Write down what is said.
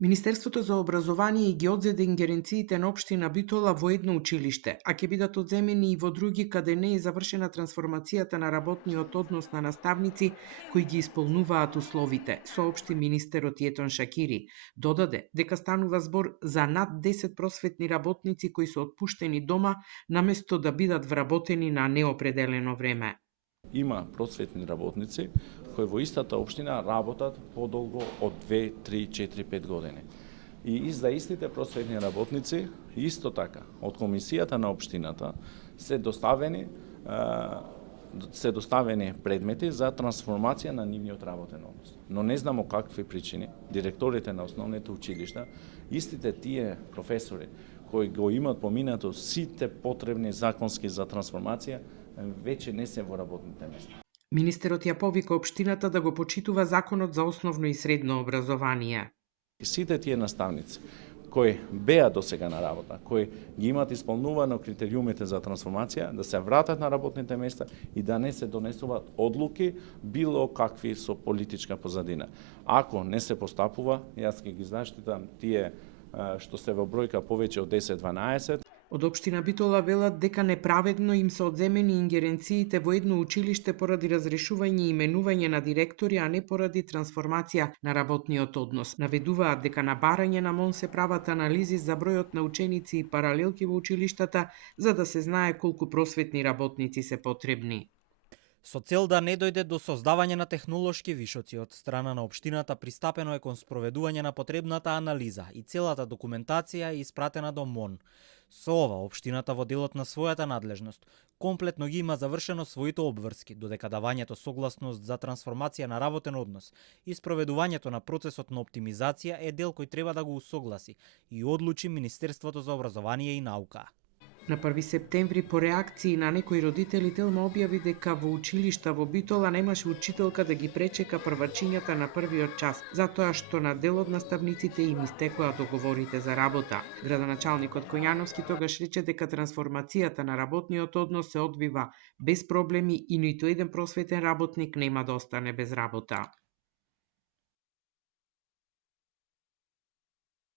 Министерството за образование ги одзеде ингеренциите на општина Битола во едно училиште, а ќе бидат одземени и во други каде не е завршена трансформацијата на работниот однос на наставници кои ги исполнуваат условите, соопшти министерот Јетон Шакири. Додаде дека станува збор за над 10 просветни работници кои се отпуштени дома наместо да бидат вработени на неопределено време. Има просветни работници кои во истата општина работат подолго од 2, 3, 4, 5 години. И за истите просветни работници, исто така, од комисијата на општината се доставени предмети за трансформација на нивниот работен однос. Но не знамо какви причини директорите на основните училишта, истите тие професори кои го имаат поминато сите потребни законски за трансформација, веќе не се во работните места. Министерот ја повика општината да го почитува законот за основно и средно образование. Сите тие наставници кои беа до сега на работа, кои ги имаат исполнувано критериумите за трансформација, да се вратат на работните места и да не се донесуваат одлуки било какви со политичка позадина. Ако не се постапува, јас ќе ги заштитам тие што се во бројка повеќе од 10-12. Од општина Битола велат дека неправедно им се одземени ингеренциите во едно училиште поради разрешување и именување на директори, а не поради трансформација на работниот однос. Наведуваат дека на барање на МОН се прават анализи за бројот на ученици и паралелки во училиштата, за да се знае колку просветни работници се потребни. Со цел да не дојде до создавање на технолошки вишоци од страна на општината, пристапено е кон спроведување на потребната анализа и целата документација е испратена до МОН. Со ова, општината во делот на својата надлежност комплетно ги има завршено своите обврски, додека давањето согласност за трансформација на работен однос и спроведувањето на процесот на оптимизација е дел кој треба да го усогласи и одлучи Министерството за образование и наука. На 1 септември, по реакции на некои родители, Телма објави дека во училишта во Битола немаше учителка да ги пречека првачињата на првиот час, затоа што на дел од наставниците им истекоа договорите за работа. Градоначалникот Коњановски тогаш рече дека трансформацијата на работниот однос се одвива без проблеми и ниту еден просветен работник нема да остане без работа.